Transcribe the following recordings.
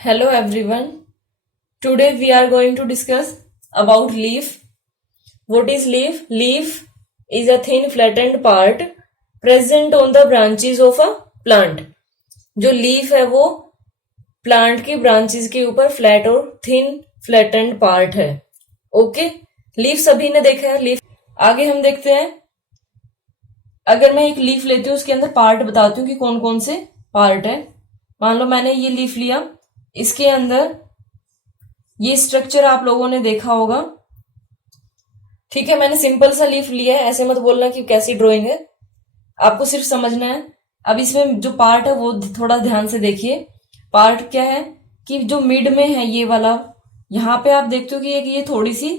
Hello everyone. Today we are going to discuss about leaf. What is leaf? Leaf is a thin flattened part present on the branches of a plant. जो leaf है वो plant की branches के ऊपर flat और thin flattened part है. Okay, leaf सभी ने देखा है. लीफ आगे हम देखते हैं. अगर मैं एक लीफ लेती हूँ उसके अंदर पार्ट बताती हूँ कि कौन कौन से पार्ट है. मान लो मैंने ये लीफ लिया, इसके अंदर ये स्ट्रक्चर आप लोगों ने देखा होगा. ठीक है, मैंने सिंपल सा लीफ लिया है, ऐसे मत बोलना कि कैसी ड्राइंग है, आपको सिर्फ समझना है. अब इसमें जो पार्ट है वो थोड़ा ध्यान से देखिए. पार्ट क्या है कि जो मिड में है ये वाला, यहाँ पे आप देखते हो कि ये थोड़ी सी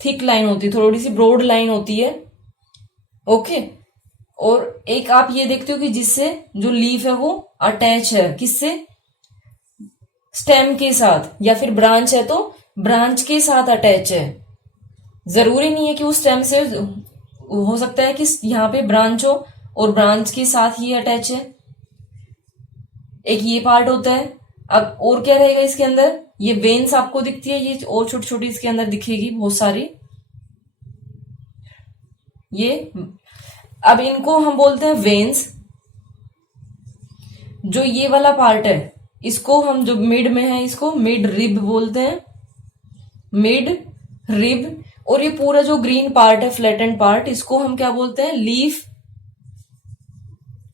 थिक लाइन होती है, थोड़ी सी ब्रॉड लाइन होती है. ओके, और एक आप ये देखते हो कि जिससे जो लीफ है वो अटैच है किससे, स्टेम के साथ, या फिर ब्रांच है तो ब्रांच के साथ अटैच है. जरूरी नहीं है कि उस स्टेम से, हो सकता है कि यहाँ पे ब्रांच हो और ब्रांच के साथ ही अटैच है. एक ये पार्ट होता है. अब और क्या रहेगा इसके अंदर, ये वेन्स आपको दिखती है, ये और छोटी छोटी इसके अंदर दिखेगी बहुत सारी. ये अब इनको हम बोलते हैं वेन्स. जो ये वाला पार्ट है इसको हम, जो मिड में है, इसको मिड रिब बोलते हैं, मिड रिब. और ये पूरा जो ग्रीन पार्ट है, फ्लैटेंड पार्ट, इसको हम क्या बोलते हैं, लीफ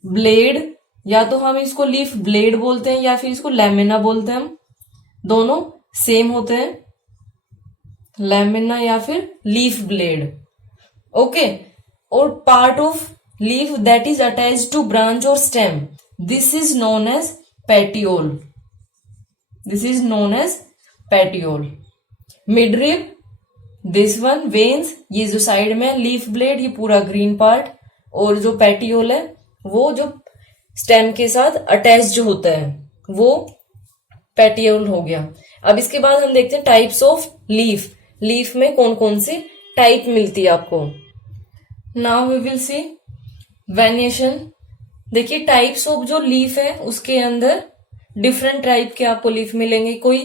ब्लेड. या तो हम इसको लीफ ब्लेड बोलते हैं या फिर इसको लैमिना बोलते हैं. हम दोनों सेम होते हैं, लैमिना या फिर लीफ ब्लेड. ओके, और part of leaf that is attached to branch और stem, this is known as petiole. This is known as petiole. Midrib, this one veins, ये जो साइड में लीफ ब्लेड, ये पूरा ग्रीन पार्ट. और जो petiole है वो जो स्टेम के साथ अटैच्ड होता है वो पेटियोल हो गया. अब इसके बाद हम देखते हैं टाइप्स ऑफ लीफ. लीफ में कौन कौन सी टाइप मिलती है आपको. Now we will see variation. देखिए टाइप्स ऑफ जो लीफ है उसके अंदर डिफरेंट टाइप के आपको लीफ मिलेंगे. कोई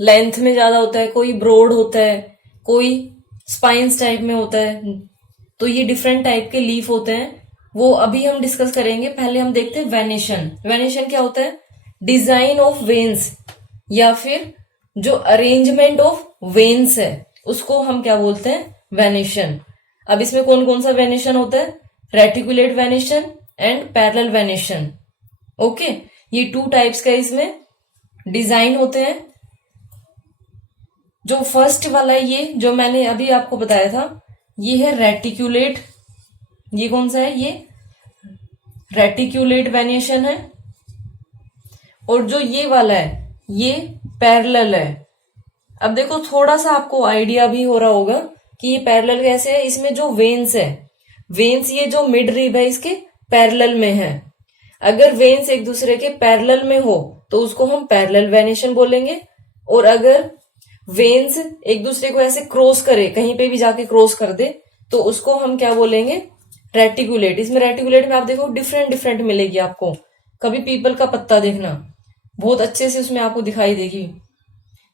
लेंथ में ज्यादा होता है, कोई ब्रॉड होता है, कोई स्पाइन्स टाइप में होता है. तो ये डिफरेंट टाइप के लीफ होते हैं, वो अभी हम डिस्कस करेंगे. पहले हम देखते हैं वेनेशन. वेनेशन क्या होता है, डिजाइन ऑफ वेन्स या फिर जो अरेंजमेंट ऑफ वेन्स है उसको हम क्या बोलते हैं, वेनेशन. अब इसमें कौन कौन सा वेनेशन होता है, reticulate venation and parallel venation. Okay, ये टू टाइप्स का इसमें डिजाइन होते हैं. जो फर्स्ट वाला ये जो मैंने अभी आपको बताया था, ये है रेटिकुलेट. ये कौन सा है, ये रेटिकुलेट वेनेशन है. और जो ये वाला है ये पैरेलल है. अब देखो थोड़ा सा आपको आइडिया भी हो रहा होगा कि ये पैरेलल कैसे है. इसमें जो वेन्स है, वेन्स ये जो मिड रिब है इसके पैरेलल में है. अगर वेन्स एक दूसरे के पैरेलल में हो तो उसको हम पैरेलल वेनेशन बोलेंगे. और अगर वेन्स एक दूसरे को ऐसे क्रॉस करे, कहीं पे भी जाके क्रॉस कर दे, तो उसको हम क्या बोलेंगे, रेटिकुलेट. इसमें रेटिकुलेट में आप देखो डिफरेंट डिफरेंट मिलेगी आपको. कभी पीपल का पत्ता देखना, बहुत अच्छे से उसमें आपको दिखाई देगी.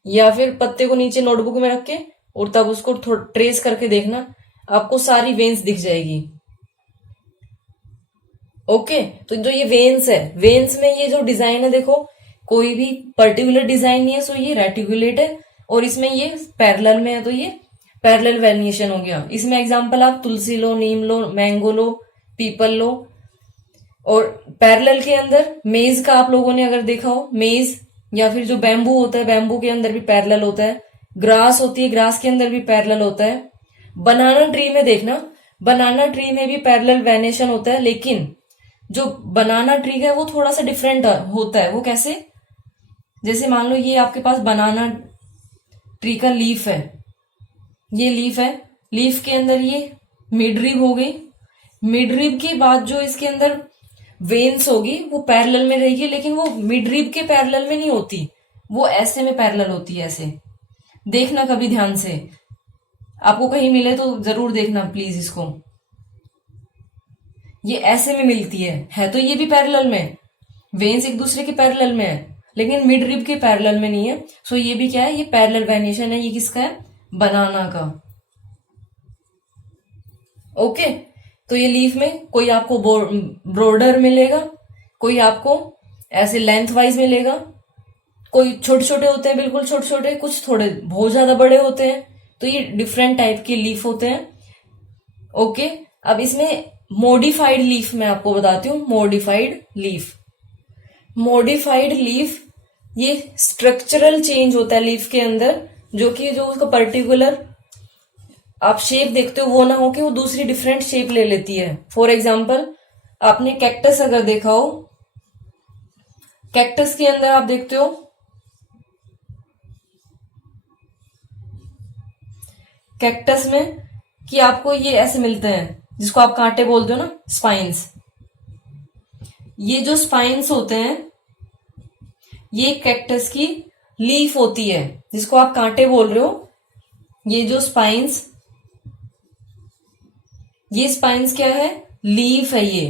या फिर पत्ते को नीचे नोटबुक में रख के और तब उसको ट्रेस करके देखना, आपको सारी वेन्स दिख जाएगी. ओके, तो जो ये वेन्स है, वेन्स में ये जो डिजाइन है देखो, कोई भी पर्टिकुलर डिजाइन नहीं है, सो ये रेटिकुलेट है. और इसमें ये पैरेलल में है तो ये पैरेलल वेरिएशन हो गया. इसमें एग्जांपल आप तुलसी लो, नीम लो, मैंगो लो, पीपल लो. और पैरेलल के अंदर मेज का आप लोगों ने अगर देखा हो, मेज या फिर जो बैम्बू होता है, बैम्बू के अंदर भी पैरेलल होता है. ग्रास होती है, ग्रास के अंदर भी पैरेलल होता है. बनाना ट्री में देखना, बनाना ट्री में भी पैरेलल वेरिएशन होता है. लेकिन जो बनाना ट्री है वो थोड़ा सा डिफरेंट होता है. वो कैसे, जैसे मान लो ये आपके पास बनाना ट्री का लीफ है, ये लीफ है, लीफ के अंदर ये मिड रिब हो गई. मिड रिब के बाद जो इसके अंदर वेन्स होगी वो पैरेलल में रहेगी, लेकिन वो मिड रिब के पैरेलल में नहीं होती, वो ऐसे में पैरेलल होती है. ऐसे देखना कभी ध्यान से, आपको कहीं मिले तो जरूर देखना प्लीज इसको. ये ऐसे में मिलती है तो ये भी पैरेलल में, वेन्स एक दूसरे के पैरेलल में है, लेकिन मिड रिब के पैरेलल में नहीं है। सो ये भी क्या है, ये पैरेलल वेनिएशन है। ये किसका है, बनाना का। ओके, तो ये लीफ में कोई आपको ब्रॉडर मिलेगा, कोई आपको ऐसे लेंथ वाइज मिलेगा, कोई छोटे छोटे होते हैं, बिल्कुल छोटे छोटे, कुछ थोड़े बहुत ज्यादा बड़े होते हैं। तो ये डिफरेंट टाइप के लीफ होते हैं। ओके, अब इसमें मॉडिफाइड लीफ मैं आपको बताती हूँ। मॉडिफाइड लीफ, मॉडिफाइड लीफ ये स्ट्रक्चरल चेंज होता है लीफ के अंदर, जो कि जो उसका पर्टिकुलर आप शेप देखते हो वो ना हो कि वो दूसरी डिफरेंट शेप ले लेती है। फॉर एग्जाम्पल, आपने कैक्टस अगर देखा हो, कैक्टस के अंदर आप देखते हो कैक्टस में कि आपको ये ऐसे मिलते हैं, जिसको आप कांटे बोलते हो ना, स्पाइन्स। ये जो स्पाइन्स होते हैं ये कैक्टस की लीफ होती है, जिसको आप कांटे बोल रहे हो। ये जो स्पाइन्स, ये स्पाइन्स क्या है, लीफ है। ये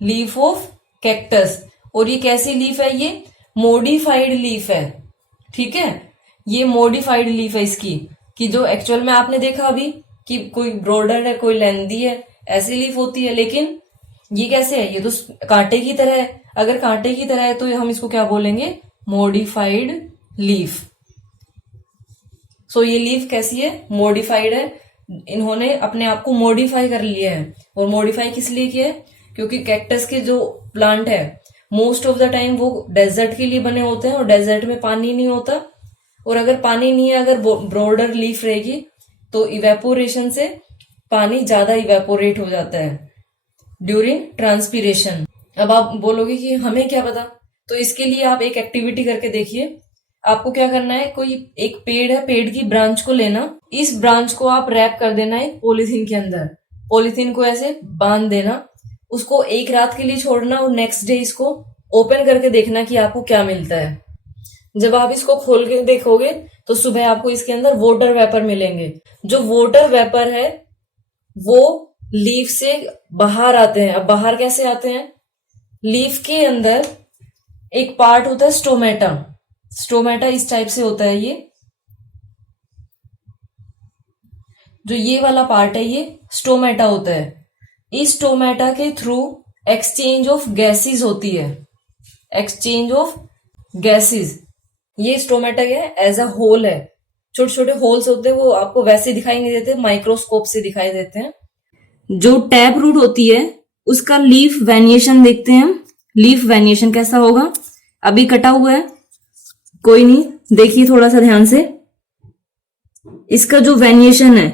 लीफ ऑफ कैक्टस। और ये कैसी लीफ है, ये मॉडिफाइड लीफ है। ठीक है, ये मॉडिफाइड लीफ है इसकी, कि जो एक्चुअल में आपने देखा अभी कि कोई ब्रॉडर है, कोई लेंथी है, ऐसी लीफ होती है। लेकिन ये कैसे है, ये तो कांटे की तरह है। अगर कांटे की तरह है तो हम इसको क्या बोलेंगे, मॉडिफाइड लीफ। सो ये लीफ कैसी है, मॉडिफाइड है। इन्होंने अपने आप को मॉडिफाई कर लिया है। और मॉडिफाई किस लिए किया है, क्योंकि कैक्टस के जो प्लांट है मोस्ट ऑफ द टाइम वो डेजर्ट के लिए बने होते हैं, और डेजर्ट में पानी नहीं होता। और अगर पानी नहीं है, अगर ब्रॉडर लीफ रहेगी तो इवेपोरेशन से पानी ज्यादा इवेपोरेट हो जाता है ड्यूरिंग ट्रांसपीरेशन। अब आप बोलोगे कि हमें क्या पता, तो इसके लिए आप एक एक्टिविटी करके देखिए। आपको क्या करना है, कोई एक पेड़ है, पेड़ की ब्रांच को लेना, इस ब्रांच को आप रैप कर देना है पॉलीथीन के अंदर। पॉलीथीन को ऐसे बांध देना, उसको एक रात के लिए छोड़ना, और नेक्स्ट डे इसको ओपन करके देखना कि आपको क्या मिलता है। जब आप इसको खोल के देखोगे तो सुबह आपको इसके अंदर वाटर वेपर मिलेंगे। जो वाटर वेपर है वो लीफ से बाहर आते हैं। अब बाहर कैसे आते हैं, लीफ के अंदर एक पार्ट होता है स्टोमेटा। स्टोमेटा इस टाइप से होता है। ये जो ये वाला पार्ट है ये स्टोमेटा होता है। इस स्टोमेटा के थ्रू एक्सचेंज ऑफ गैसेस होती है, एक्सचेंज ऑफ गैसेस। ये स्टोमेटा क्या है, एज अ होल है। छोटे छोटे होल्स होते हैं, वो आपको वैसे दिखाई नहीं देते, माइक्रोस्कोप से दिखाई देते हैं। जो टैप रूट होती है उसका लीफ वेनिएशन देखते हैं हम। लीफ वेनिएशन कैसा होगा, अभी कटा हुआ है, कोई नहीं, देखिए थोड़ा सा ध्यान से। इसका जो वेनिएशन है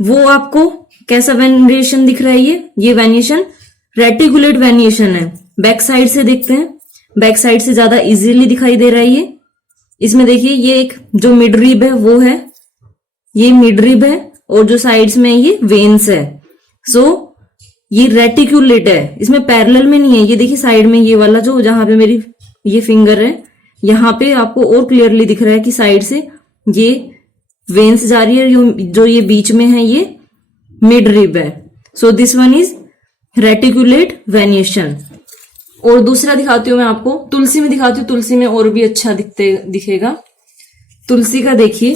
वो आपको कैसा वेनिएशन दिख रहा है, ये वेनिएशन रेटिकुलेट वेनिएशन है। बैक साइड से देखते हैं, बैक साइड से ज्यादा इजीली दिखाई दे रहा है ये। इसमें देखिए ये एक जो मिड रिब है वो है, ये मिड रिब है, और जो साइड्स में ये वेन्स है। सो ये रेटिकुलेट है, इसमें पैरेलल में नहीं है। ये देखिए साइड में ये वाला जो, जहां पे मेरी ये फिंगर है, यहाँ पे आपको और क्लियरली दिख रहा है कि साइड से ये वेन्स जा रही है। जो ये बीच में है ये मिड रिब है। So this one is reticulate venation. और दूसरा दिखाती हूँ मैं आपको, तुलसी में दिखाती हूँ। तुलसी में और भी अच्छा दिखेगा। तुलसी का देखिए,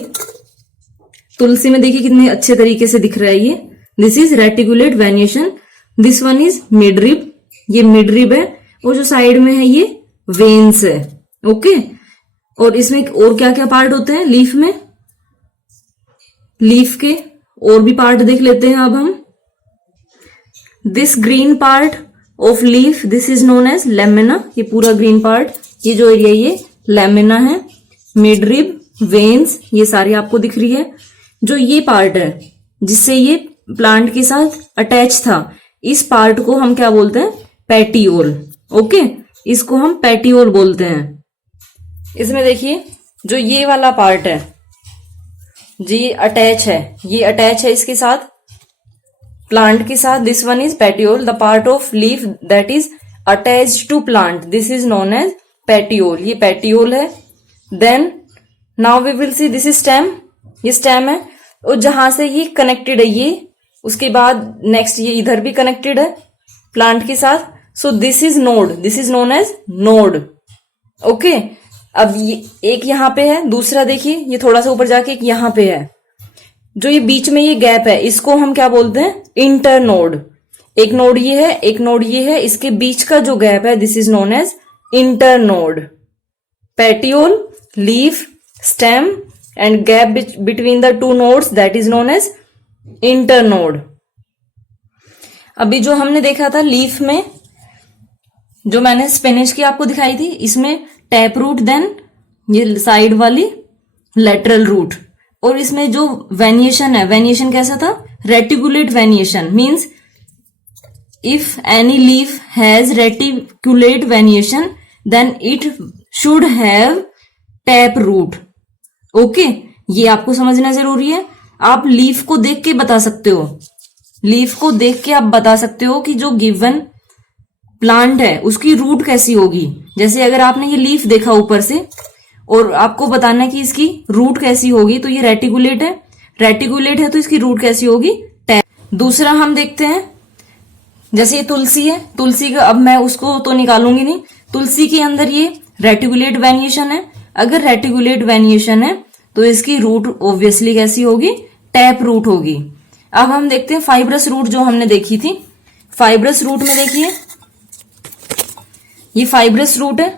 तुलसी में देखिए कितने अच्छे तरीके से दिख रहा है ये। This is reticulate venation, this one is midrib. ये मिड रिब है, और जो साइड में है ये वेन्स है। ओके, और इसमें और क्या क्या पार्ट होते हैं लीफ में, लीफ के और भी पार्ट देख लेते हैं अब हम। This green part of leaf, this is known as lamina. ये पूरा ग्रीन पार्ट, ये जो एरिया ये लेमिना है। मिड रिब, वेन्स, ये सारी आपको दिख रही है। जो ये पार्ट है जिससे ये प्लांट के साथ अटैच था, इस पार्ट को हम क्या बोलते हैं, पेटियोल। ओके, इसको हम पेटियोल बोलते हैं। इसमें देखिए जो ये वाला पार्ट है जी अटैच है, ये अटैच है इसके साथ, प्लांट के साथ। This one is petiole. The part of leaf that is attached to plant, this is known as petiole. ये पेटियोल है। Then now we will see this is stem, ये स्टेम है, और जहां से ये कनेक्टेड है ये, उसके बाद नेक्स्ट ये इधर भी कनेक्टेड है प्लांट के साथ। So this is node, this is known as node. Okay, अब ये एक यहाँ पे है, दूसरा देखिए ये थोड़ा सा ऊपर जाके एक यहाँ पे है। जो ये बीच में ये गैप है इसको हम क्या बोलते हैं? इंटरनोड। एक नोड ये है, एक नोड ये है, इसके बीच का जो गैप है this is known as internode. Petiole, leaf, stem and gap between the two nodes that is known as internode. अभी जो हमने देखा था लीफ में, जो मैंने स्पिनच की आपको दिखाई थी, इसमें टैप रूट, देन ये साइड वाली लेटरल रूट, और इसमें जो वेनिएशन है, वेनिएशन कैसा था? Reticulate venation means if any leaf has reticulate venation then it should have tap root. Okay, ये आपको समझना जरूरी है। आप लीफ को देख के बता सकते हो, लीफ को देख के आप बता सकते हो कि जो गिवन प्लांट है उसकी रूट कैसी होगी। जैसे अगर आपने ये लीफ देखा ऊपर से और आपको बताना है कि इसकी रूट कैसी होगी, तो ये रेटिकुलेट है, रेटिकुलेट है तो इसकी रूट कैसी होगी? टैप। दूसरा हम देखते हैं, जैसे ये तुलसी है, तुलसी का अब मैं उसको तो निकालूंगी नहीं, तुलसी के अंदर ये रेटिकुलेट वेनिएशन है। अगर रेटिकुलेट वेनिएशन है तो इसकी रूट ऑब्वियसली कैसी होगी? टैप रूट होगी। अब हम देखते हैं फाइब्रस रूट जो हमने देखी थी। फाइब्रस रूट में देखिए ये फाइब्रस रूट है।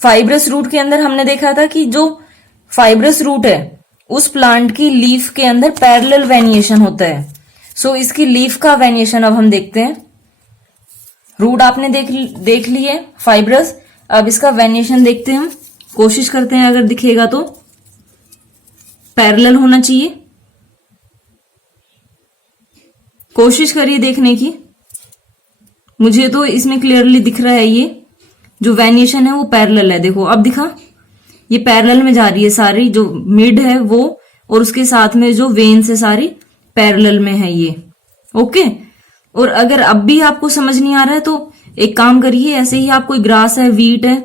फाइब्रस रूट के अंदर हमने देखा था कि जो फाइब्रस रूट है उस प्लांट की लीफ के अंदर पैरेलल वेनिएशन होता है। सो इसकी लीफ का वेनिएशन अब हम देखते हैं। रूट आपने देख ली है फाइब्रस, अब इसका वेनिएशन देखते हैं हम। कोशिश करते हैं अगर दिखेगा तो पैरेलल होना चाहिए, कोशिश करिए देखने की। मुझे तो इसमें क्लियरली दिख रहा है ये जो वेनिएशन है वो पैरेलल है। देखो अब दिखा, ये पैरेलल में जा रही है सारी, जो मिड है वो और उसके साथ में जो वेन्स है सारी पैरेलल में है ये। ओके, और अगर अब भी आपको समझ नहीं आ रहा है तो एक काम करिए, ऐसे ही आप कोई ग्रास है, वीट है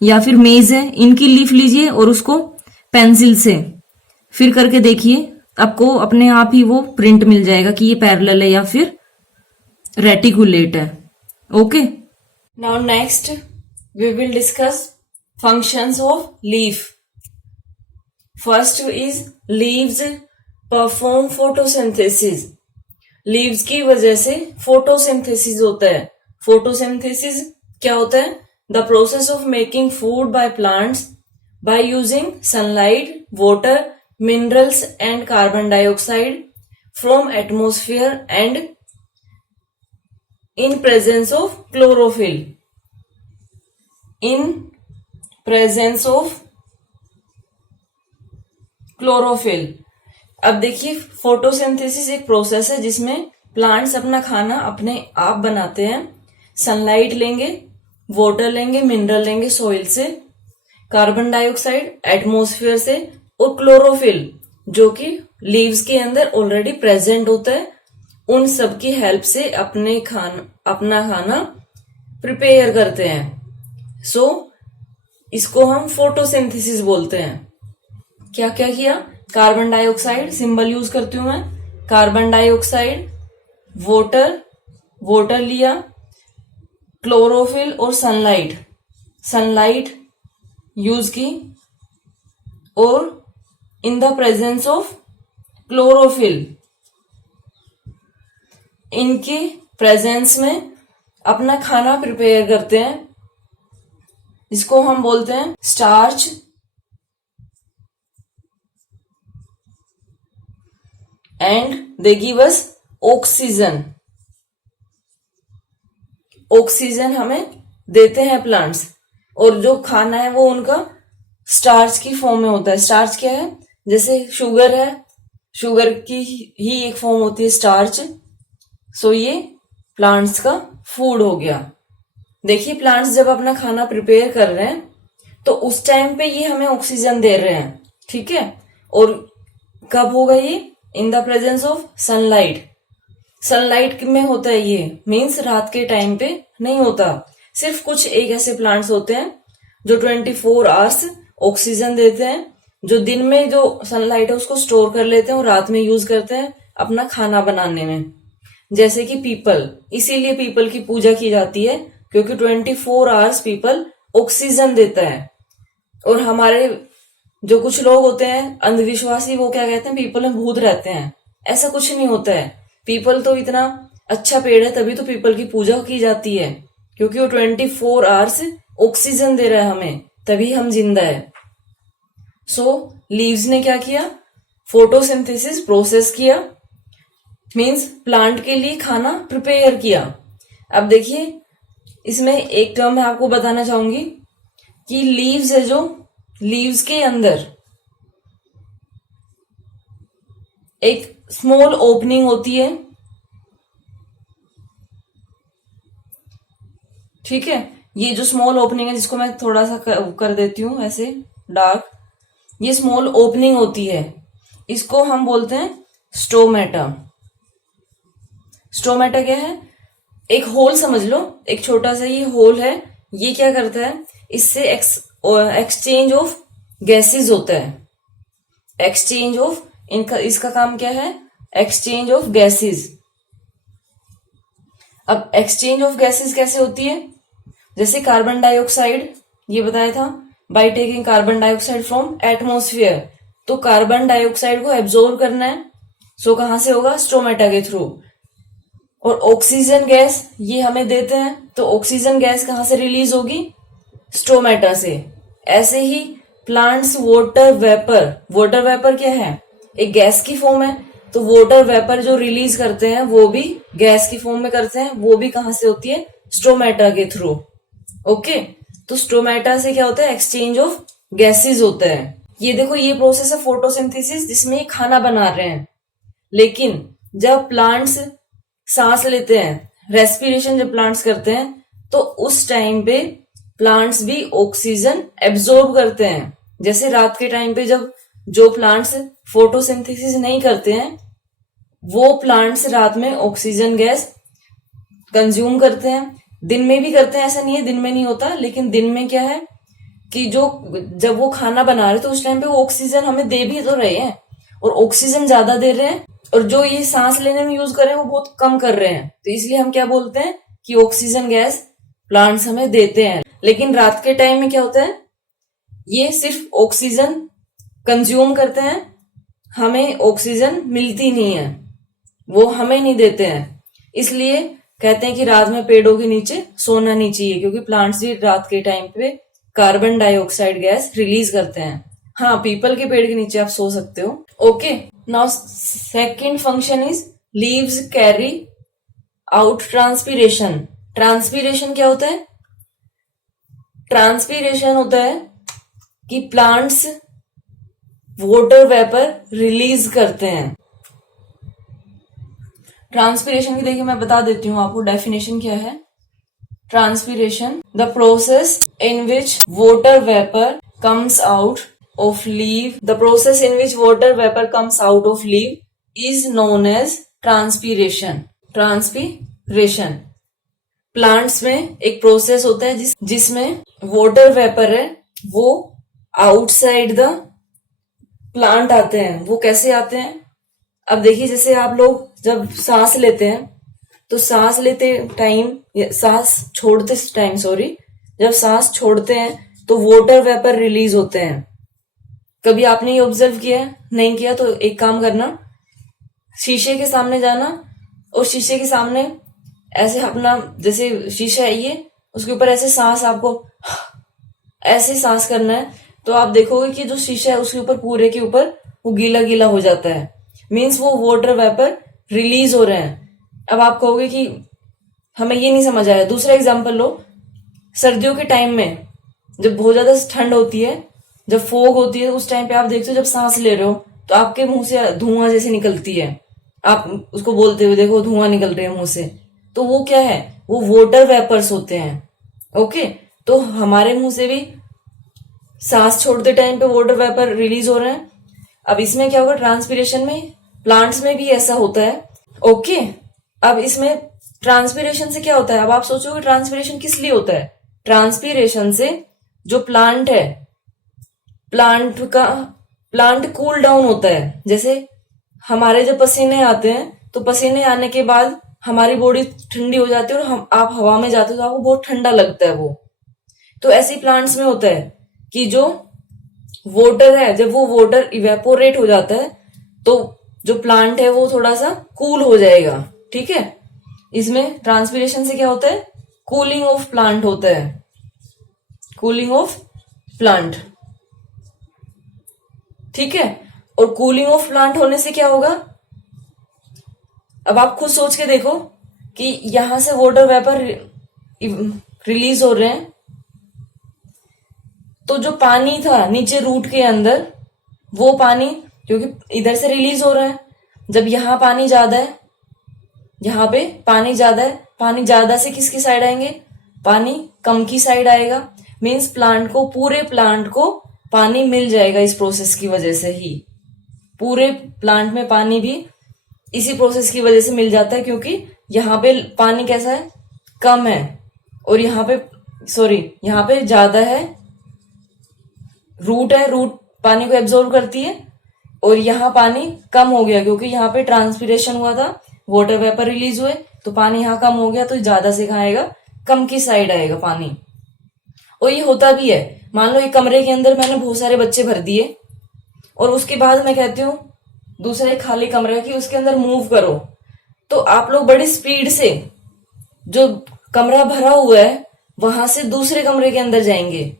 या फिर मेज है, इनकी लीफ लीजिए और उसको पेंसिल से फिर करके देखिए, आपको अपने आप ही वो प्रिंट मिल जाएगा कि ये पैरेलल है या फिर रेटिकुलेट है। Okay, Now next we will discuss functions of leaf. First is leaves perform photosynthesis. Leaves की वजह से photosynthesis होता है। Photosynthesis क्या होता है? The process of making food by plants by using sunlight, water, minerals and carbon dioxide from atmosphere and in presence of chlorophyll. In presence of chlorophyll. अब देखिए फोटोसिंथेसिस एक प्रोसेस है जिसमें प्लांट्स अपना खाना अपने आप बनाते हैं। सनलाइट लेंगे, वाटर लेंगे, मिनरल लेंगे सॉइल से, कार्बन डाइऑक्साइड एटमॉस्फेयर से, और क्लोरोफिल जो कि लीव्स के अंदर ऑलरेडी प्रेजेंट होता है, उन सब की हेल्प से अपना खाना प्रिपेयर करते हैं। सो इसको हम फोटोसिंथेसिस बोलते हैं। क्या क्या किया? कार्बन डाइऑक्साइड, सिंबल यूज करती हूं मैं, कार्बन डाइऑक्साइड, वाटर लिया, क्लोरोफिल और सनलाइट यूज की, और in the presence of chlorophyll, इनके प्रेजेंस में अपना खाना प्रिपेयर करते हैं। इसको हम बोलते हैं starch and they give us oxygen. Oxygen हमें देते हैं प्लांट्स, और जो खाना है वो उनका स्टार्च की फॉर्म में होता है। स्टार्च क्या है? जैसे शुगर है, शुगर की ही एक फॉर्म होती है स्टार्च। सो ये प्लांट्स का फूड हो गया। देखिए प्लांट्स जब अपना खाना प्रिपेयर कर रहे हैं तो उस टाइम पे ये हमें ऑक्सीजन दे रहे हैं, ठीक है। और कब होगा ये? In the presence of sunlight. Sunlight में होता है ये, मीन्स रात के टाइम पे नहीं होता। सिर्फ कुछ एक ऐसे प्लांट्स होते हैं जो 24 आवर्स ऑक्सीजन देते हैं, जो दिन में जो सनलाइट है उसको स्टोर कर लेते हैं और रात में यूज करते हैं अपना खाना बनाने में। जैसे कि पीपल, इसीलिए पीपल की पूजा की जाती है क्योंकि 24 आवर्स पीपल ऑक्सीजन देता है। और हमारे जो कुछ लोग होते हैं अंधविश्वासी, वो क्या कहते हैं, पीपल में भूत रहते हैं। ऐसा कुछ नहीं होता है। पीपल तो इतना अच्छा पेड़ है, तभी तो पीपल की पूजा की जाती है, क्योंकि वो 24 आवर्स ऑक्सीजन दे रहा है हमें, तभी हम जिंदा है। सो लीव्स ने क्या किया, फोटोसिंथेसिस प्रोसेस किया, मीन्स प्लांट के लिए खाना प्रिपेयर किया। अब देखिए, इसमें एक टर्म मैं आपको बताना चाहूंगी कि लीव्स है, जो लीव्स के अंदर एक स्मॉल ओपनिंग होती है, ठीक है। ये जो स्मॉल ओपनिंग है, जिसको मैं थोड़ा सा कर देती हूं ऐसे डार्क, ये स्मॉल ओपनिंग होती है, इसको हम बोलते हैं स्टोमेटा। स्टोमेटा क्या है, एक होल समझ लो, एक छोटा सा ये होल है। ये क्या करता है, इससे एक्सचेंज ऑफ गैसेस होता है। एक्सचेंज ऑफ, इसका काम क्या है, एक्सचेंज ऑफ गैसेस। अब एक्सचेंज ऑफ गैसेस कैसे होती है, जैसे कार्बन डाइऑक्साइड, ये बताया था, by taking carbon dioxide from atmosphere, तो कार्बन डाइऑक्साइड को एब्जॉर्ब करना है, सो कहां से होगा, स्टोमेटा के थ्रू। और ऑक्सीजन गैस ये हमें देते हैं, तो ऑक्सीजन गैस कहां से रिलीज होगी, स्टोमेटा से। ऐसे ही plants water vapour, water vapour क्या है, एक गैस की फॉर्म है, तो वाटर वेपर जो रिलीज करते हैं वो भी गैस की फॉर्म में करते हैं, वो भी कहां से होती है, स्टोमेटा के थ्रू। ओके, तो स्टोमेटा से क्या होता है, एक्सचेंज ऑफ गैसेस होता है। ये देखो, ये प्रोसेस है फोटोसिंथेसिस, जिसमें ये खाना बना रहे हैं। लेकिन जब प्लांट्स सांस लेते हैं, रेस्पिरेशन जब प्लांट्स करते हैं, तो उस टाइम पे प्लांट्स भी ऑक्सीजन एब्जॉर्ब करते हैं। जैसे रात के टाइम पे जब जो प्लांट्स फोटोसिंथेसिस नहीं करते हैं, वो प्लांट्स रात में ऑक्सीजन गैस कंज्यूम करते हैं। दिन में भी करते हैं, ऐसा नहीं है दिन में नहीं होता, लेकिन दिन में क्या है कि जो जब वो खाना बना रहे, तो उस टाइम पे वो ऑक्सीजन हमें दे भी तो रहे हैं, और ऑक्सीजन ज्यादा दे रहे हैं, और जो ये सांस लेने में यूज कर रहे हैं वो बहुत कम कर रहे हैं। तो इसलिए हम क्या बोलते हैं कि ऑक्सीजन गैस प्लांट्स हमें देते हैं। लेकिन रात के टाइम में क्या होता है, ये सिर्फ ऑक्सीजन कंज्यूम करते हैं, हमें ऑक्सीजन मिलती नहीं है, वो हमें नहीं देते हैं। इसलिए कहते हैं कि रात में पेड़ों के नीचे सोना नहीं चाहिए, क्योंकि प्लांट्स भी रात के टाइम पे कार्बन डाइऑक्साइड गैस रिलीज करते हैं। हाँ, पीपल के पेड़ के नीचे आप सो सकते हो। Okay, now second function is leaves carry out transpiration. Transpiration क्या होता है, ट्रांसपीरेशन होता है कि प्लांट्स वाटर वेपर रिलीज करते हैं। ट्रांसपीरेशन की देखिए मैं बता देती हूँ आपको डेफिनेशन क्या है। Transpiration, the process in which water vapour comes out of leave, the process in which water vapour comes out of leave is known as transpiration. Transpiration, plants में एक प्रोसेस होता है जिसमें वाटर वेपर है वो outside the plant आते हैं। वो कैसे आते हैं, अब देखिए, जैसे आप लोग जब सांस लेते हैं, तो सांस लेते टाइम, सांस छोड़ते टाइम, सॉरी, जब सांस छोड़ते हैं तो वाटर वेपर रिलीज होते हैं। कभी आपने ये ऑब्जर्व किया, नहीं किया तो एक काम करना, शीशे के सामने जाना और शीशे के सामने ऐसे अपना, जैसे शीशा है ये, उसके ऊपर ऐसे सांस, आपको ऐसे सांस करना है, तो आप देखोगे कि जो शीशा है उसके ऊपर, पूरे के ऊपर वो गीला गीला हो जाता है, मीन्स वो वाटर वेपर रिलीज हो रहे हैं। अब आप कहोगे कि हमें ये नहीं समझ आया, दूसरा एग्जांपल लो। सर्दियों के टाइम में जब बहुत ज्यादा ठंड होती है, जब फॉग होती है, उस टाइम पे आप देखते हो जब सांस ले रहे हो तो आपके मुंह से धुआं जैसे निकलती है, आप उसको बोलते हो देखो धुआं निकल रहे है मुंह से, तो वो क्या है, वो वाटर वेपर्स होते हैं। ओके, तो हमारे मुंह से भी सांस छोड़ते टाइम पे वाटर वेपर रिलीज हो रहे हैं। अब इसमें क्या होगा, ट्रांसपीरेशन में, प्लांट्स में भी ऐसा होता है। ओके, अब इसमें ट्रांसपीरेशन से क्या होता है, अब आप सोचोगे ट्रांसपीरेशन किस लिए होता है। ट्रांसपीरेशन से जो प्लांट है, प्लांट कूल डाउन होता है। जैसे हमारे जब पसीने आते हैं, तो पसीने आने के बाद हमारी बॉडी ठंडी हो जाती है, और आप हवा में जाते हो तो आपको बहुत ठंडा लगता है वो। तो ऐसे प्लांट्स में होता है कि जो वाटर है, जब वो वाटर इवेपोरेट हो जाता है तो जो प्लांट है वो थोड़ा सा कूल हो जाएगा, ठीक है। इसमें ट्रांसपीरेशन से क्या होता है, कूलिंग ऑफ प्लांट होता है, कूलिंग ऑफ प्लांट, ठीक है। और कूलिंग ऑफ प्लांट होने से क्या होगा, अब आप खुद सोच के देखो कि यहां से वाटर वेपर रिलीज हो रहे हैं, तो जो पानी था नीचे रूट के अंदर, वो पानी क्योंकि इधर से रिलीज हो रहा है, जब यहां पानी ज्यादा है, यहां पे पानी ज्यादा है, पानी ज्यादा से किसकी साइड आएंगे, पानी कम की साइड आएगा। मीन्स प्लांट को, पूरे प्लांट को पानी मिल जाएगा इस प्रोसेस की वजह से ही। पूरे प्लांट में पानी भी इसी प्रोसेस की वजह से मिल जाता है, क्योंकि यहाँ पे पानी कैसा है, कम है, और यहाँ पे ज्यादा है। रूट है, रूट पानी को एब्जॉर्ब करती है, और यहाँ पानी कम हो गया क्योंकि यहाँ पे ट्रांसपीरेशन हुआ था, वाटर वेपर रिलीज हुए, तो पानी यहाँ कम हो गया, तो ज्यादा से कहाँ आएगा, कम की साइड आएगा पानी। और ये होता भी है, मान लो एक कमरे के अंदर मैंने बहुत सारे बच्चे भर दिए, और उसके बाद मैं कहती हूँ दूसरे खाली कमरे की उसके अंदर मूव करो, तो आप लोग बड़ी स्पीड से जो कमरा भरा हुआ है वहां से दूसरे कमरे के अंदर जाएंगे।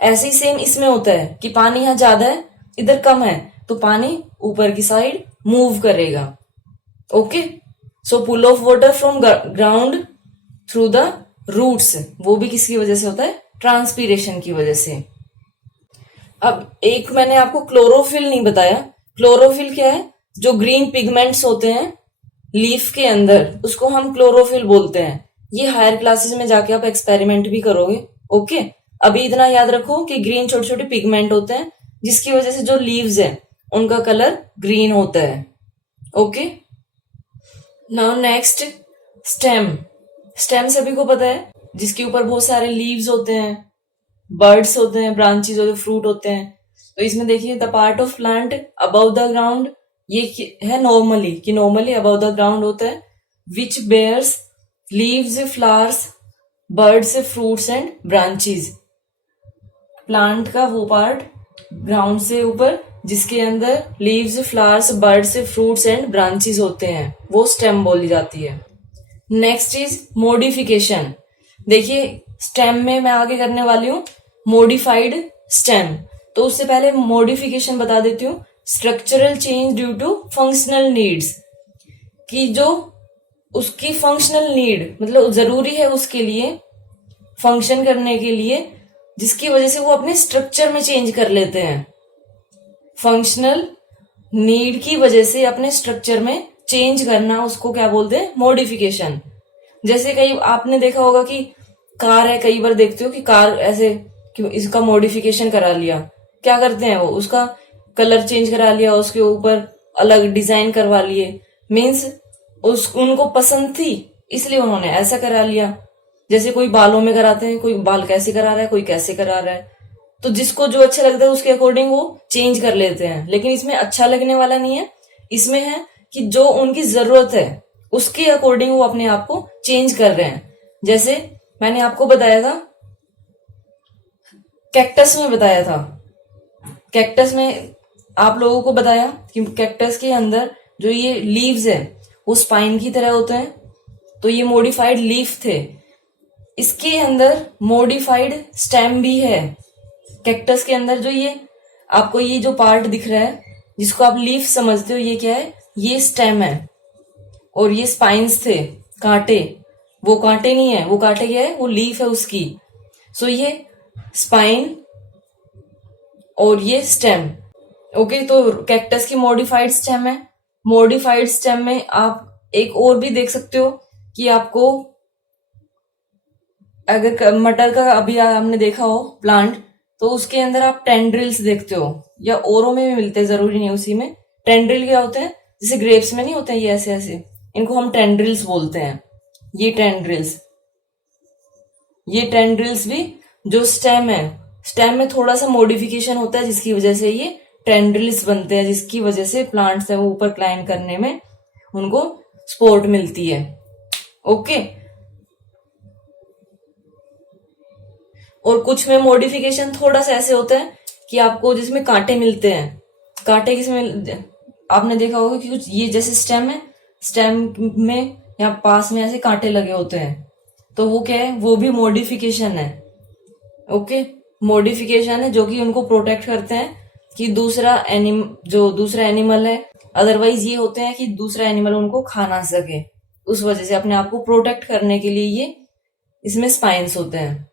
ऐसे ही सेम इसमें होता है कि पानी यहाँ ज्यादा है, इधर कम है, तो पानी ऊपर की साइड मूव करेगा। Okay, so pull of water from ground through the roots, वो भी किसकी वजह से होता है, ट्रांसपीरेशन की वजह से। अब एक मैंने आपको क्लोरोफिल नहीं बताया। क्लोरोफिल क्या है, जो ग्रीन पिगमेंट्स होते हैं लीफ के अंदर, उसको हम क्लोरोफिल बोलते हैं। ये हायर क्लासेस में जाके आप एक्सपेरिमेंट भी करोगे। ओके, अभी इतना याद रखो कि ग्रीन छोटे छोटे पिगमेंट होते हैं, जिसकी वजह से जो लीव्स है उनका कलर ग्रीन होता है। Okay, now next stem. Stem सभी को पता है, जिसके ऊपर बहुत सारे लीव्स होते हैं, बर्ड्स होते हैं, ब्रांचेस होते हैं, फ्रूट होते हैं। तो इसमें देखिए the part of plant above the ground, ये है नॉर्मली कि नॉर्मली अबव द ग्राउंड होता है, which bears leaves, flowers, birds, fruits and branches. Plant का वो पार्ट ग्राउंड से ऊपर जिसके अंदर leaves, flowers, birds, fruits and branches होते हैं, वो स्टेम बोली जाती है। Next is modification. देखिए स्टेम में मैं आगे करने वाली हूं मॉडिफाइड स्टेम, तो उससे पहले मॉडिफिकेशन बता देती हूँ। Structural change due to functional needs, कि जो उसकी फंक्शनल नीड मतलब जरूरी है उसके लिए फंक्शन करने के लिए, जिसकी वजह से वो अपने स्ट्रक्चर में चेंज कर लेते हैं। फंक्शनल नीड की वजह से अपने स्ट्रक्चर में चेंज करना, उसको क्या बोलते हैं, मॉडिफिकेशन। जैसे कई आपने देखा होगा कि कार है, कई बार देखते हो कि कार ऐसे कि इसका मॉडिफिकेशन करा लिया, क्या करते हैं वो, उसका कलर चेंज करा लिया, उसके ऊपर अलग डिजाइन करवा लिए। मीन्स उनको पसंद थी इसलिए उन्होंने ऐसा करा लिया। जैसे कोई बालों में कराते हैं, कोई बाल कैसे करा रहा है, कोई कैसे करा रहा है, तो जिसको जो अच्छा लगता है उसके अकॉर्डिंग वो चेंज कर लेते हैं। लेकिन इसमें अच्छा लगने वाला नहीं है, इसमें है कि जो उनकी जरूरत है उसके अकॉर्डिंग वो अपने आप को चेंज कर रहे हैं। जैसे मैंने आपको बताया था कैक्टस में, बताया था कैक्टस में आप लोगों को बताया कि कैक्टस के अंदर जो ये लीव्स है वो स्पाइन की तरह होते हैं, तो ये मॉडिफाइड लीफ थे। इसके अंदर मॉडिफाइड स्टेम भी है। कैक्टस के अंदर जो ये आपको ये जो पार्ट दिख रहा है जिसको आप लीफ समझते हो, ये क्या है, ये स्टेम है। और ये स्पाइन्स थे, कांटे, वो कांटे नहीं है, वो कांटे क्या है, वो लीफ है उसकी। सो ये स्पाइन और ये स्टेम। ओके, तो कैक्टस की मॉडिफाइड स्टेम है। मॉडिफाइड स्टेम में आप एक और भी देख सकते हो कि आपको अगर मटर का अभी आपने देखा हो प्लांट, तो उसके अंदर आप टेंड्रिल्स देखते हो, या औरों में भी मिलते हैं, जरूरी नहीं उसी में। टेंड्रिल क्या होते हैं, जैसे ग्रेप्स में नहीं होते हैं ये ऐसे ऐसे, इनको हम टेंड्रिल्स बोलते हैं। ये टेंड्रिल्स भी जो स्टेम है, स्टेम में थोड़ा सा मॉडिफिकेशन होता है जिसकी वजह से ये टेंड्रिल्स बनते हैं, जिसकी वजह से प्लांट्स है वो ऊपर क्लाइंब करने में उनको सपोर्ट मिलती है। ओके, और कुछ में मॉडिफिकेशन थोड़ा सा ऐसे होता है कि आपको जिसमें कांटे मिलते हैं, कांटे किसमें आपने देखा होगा कि कुछ ये जैसे स्टेम है, स्टेम में या पास में ऐसे कांटे लगे होते हैं, तो वो क्या है, वो भी मॉडिफिकेशन है। ओके, मॉडिफिकेशन है जो कि उनको प्रोटेक्ट करते हैं कि दूसरा एनिमल है, अदरवाइज ये होते हैं कि दूसरा एनिमल उनको खा ना सके, उस वजह से अपने आप को प्रोटेक्ट करने के लिए ये इसमें स्पाइन्स होते हैं।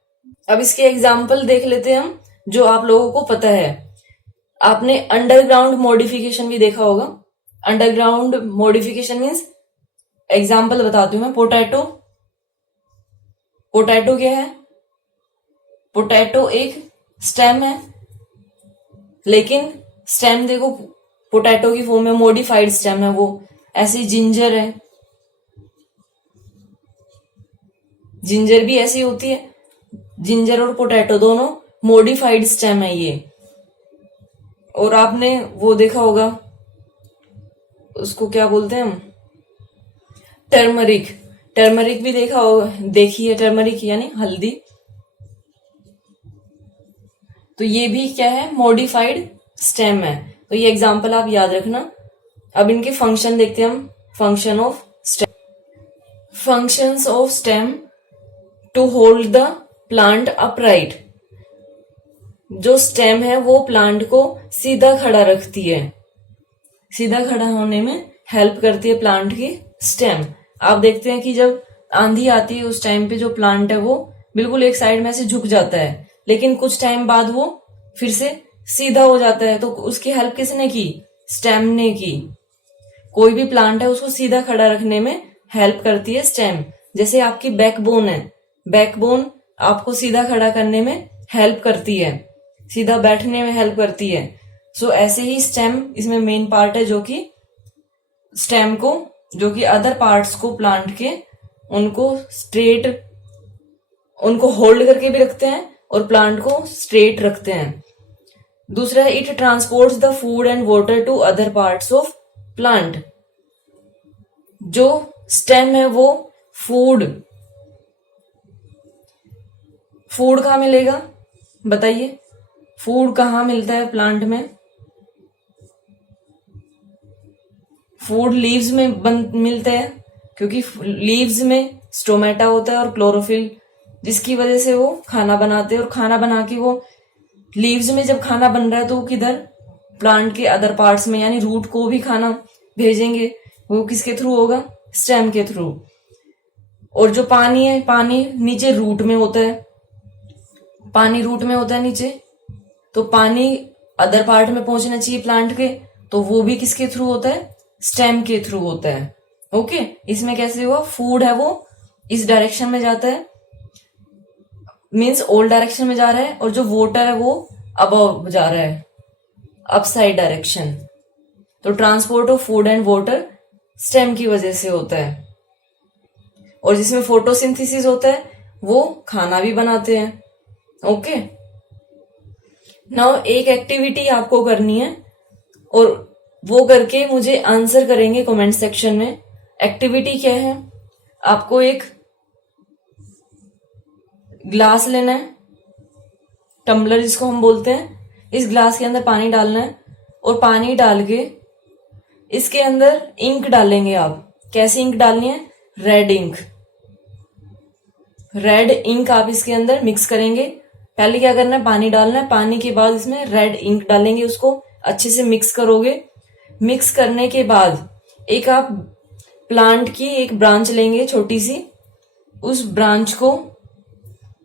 अब इसके एग्जाम्पल देख लेते हैं हम, जो आप लोगों को पता है। आपने अंडरग्राउंड मॉडिफिकेशन भी देखा होगा। अंडरग्राउंड मॉडिफिकेशन मीन्स, एग्जाम्पल बताती हूँ मैं। पोटैटो, पोटैटो क्या है? पोटैटो एक स्टेम है, लेकिन स्टेम देखो पोटैटो की फॉर्म में मॉडिफाइड स्टेम है वो। ऐसे जिंजर है, जिंजर भी ऐसी होती है। जिंजर और पोटैटो दोनों मॉडिफाइड स्टेम है ये। और आपने वो देखा होगा, उसको क्या बोलते हैं हम, टर्मरिक। टर्मरिक भी देखा होगा, देखी है टर्मरिक यानी हल्दी। तो ये भी क्या है, मॉडिफाइड स्टेम है। तो ये एग्जांपल आप याद रखना। अब इनके फंक्शन देखते हैं हम। Function of stem, functions of stem to hold the plant upright. जो स्टेम है वो प्लांट को सीधा खड़ा रखती है, सीधा खड़ा होने में हेल्प करती है प्लांट की स्टेम। आप देखते हैं कि जब आंधी आती है उस टाइम पे जो प्लांट है वो बिल्कुल एक साइड में से झुक जाता है, लेकिन कुछ टाइम बाद वो फिर से सीधा हो जाता है। तो उसकी हेल्प किसने की? स्टेम ने की। कोई भी प्लांट है उसको सीधा खड़ा रखने में हेल्प करती है स्टेम। जैसे आपकी बैकबोन है, बैकबोन आपको सीधा खड़ा करने में हेल्प करती है, सीधा बैठने में हेल्प करती है। सो ऐसे ही स्टेम इसमें मेन पार्ट है, जो कि स्टेम को, जो कि अदर पार्ट्स को प्लांट के, उनको स्ट्रेट, उनको होल्ड करके भी रखते हैं और प्लांट को स्ट्रेट रखते हैं। दूसरा है, it transports the food and water to other parts of plant. जो स्टेम है वो फूड कहाँ मिलेगा बताइए? फूड कहाँ मिलता है प्लांट में? फूड लीव्स में मिलता है, क्योंकि लीव्स में स्टोमेटा होता है और क्लोरोफिल, जिसकी वजह से वो खाना बनाते हैं। और खाना बना के वो लीव्स में जब खाना बन रहा है तो वो किधर? प्लांट के अदर पार्ट्स में, यानी रूट को भी खाना भेजेंगे। वो किसके थ्रू होगा? स्टेम के थ्रू। और जो पानी है, पानी नीचे रूट में होता है, पानी रूट में होता है नीचे, तो पानी अदर पार्ट में पहुंचना चाहिए प्लांट के, तो वो भी किसके थ्रू होता है? स्टेम के थ्रू होता है। ओके, इसमें कैसे हुआ? फूड है वो इस डायरेक्शन में जाता है, मीन्स ऑल डायरेक्शन में जा रहा है, और जो वाटर है वो अबव जा रहा है, अपसाइड डायरेक्शन। तो transport of food and water stem की वजह से होता है। और जिसमें फोटोसिंथेसिस होता है वो खाना भी बनाते हैं। ओके, नाउ एक एक्टिविटी आपको करनी है और वो करके मुझे आंसर करेंगे कमेंट सेक्शन में। एक्टिविटी क्या है? आपको एक ग्लास लेना है, टम्बलर जिसको हम बोलते हैं। इस ग्लास के अंदर पानी डालना है और पानी डाल के इसके अंदर इंक डालेंगे आप। कैसी इंक डालनी है? Red ink. रेड इंक आप इसके अंदर मिक्स करेंगे। पहले क्या करना है? पानी डालना है, पानी के बाद इसमें रेड इंक डालेंगे, उसको अच्छे से मिक्स करोगे। मिक्स करने के बाद एक आप प्लांट की एक ब्रांच लेंगे छोटी सी, उस ब्रांच को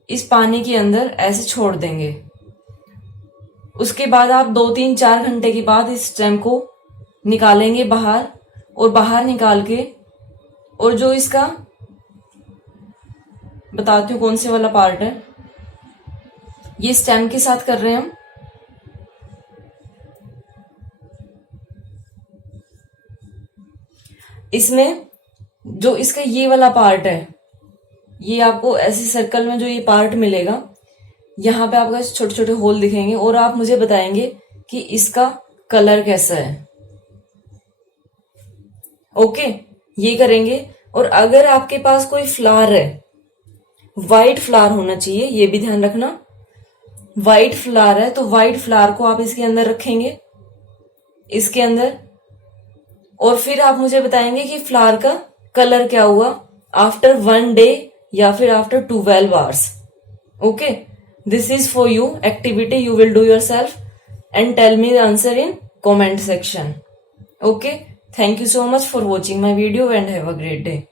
इस पानी के अंदर ऐसे छोड़ देंगे। उसके बाद आप 2-3-4 घंटे के बाद इस स्टेम को निकालेंगे बाहर, और बाहर निकाल के, और जो इसका बताती हूँ कौन से वाला पार्ट है, ये स्टेम के साथ कर रहे हैं हम। इसमें जो इसका ये वाला पार्ट है, ये आपको ऐसे सर्कल में जो ये पार्ट मिलेगा, यहाँ पे आपको छोटे छोटे होल दिखेंगे, और आप मुझे बताएंगे कि इसका कलर कैसा है। ओके, ये करेंगे। और अगर आपके पास कोई फ्लावर है, वाइट फ्लावर होना चाहिए, ये भी ध्यान रखना। व्हाइट फ्लावर है तो व्हाइट फ्लावर को आप इसके अंदर रखेंगे, इसके अंदर, और फिर आप मुझे बताएंगे कि फ्लावर का कलर क्या हुआ आफ्टर 1 डे या फिर after 12 hours. Okay, this is for you activity, you will do your self and tell me the answer in comment section. Okay, thank you so much for watching my video and have a great day.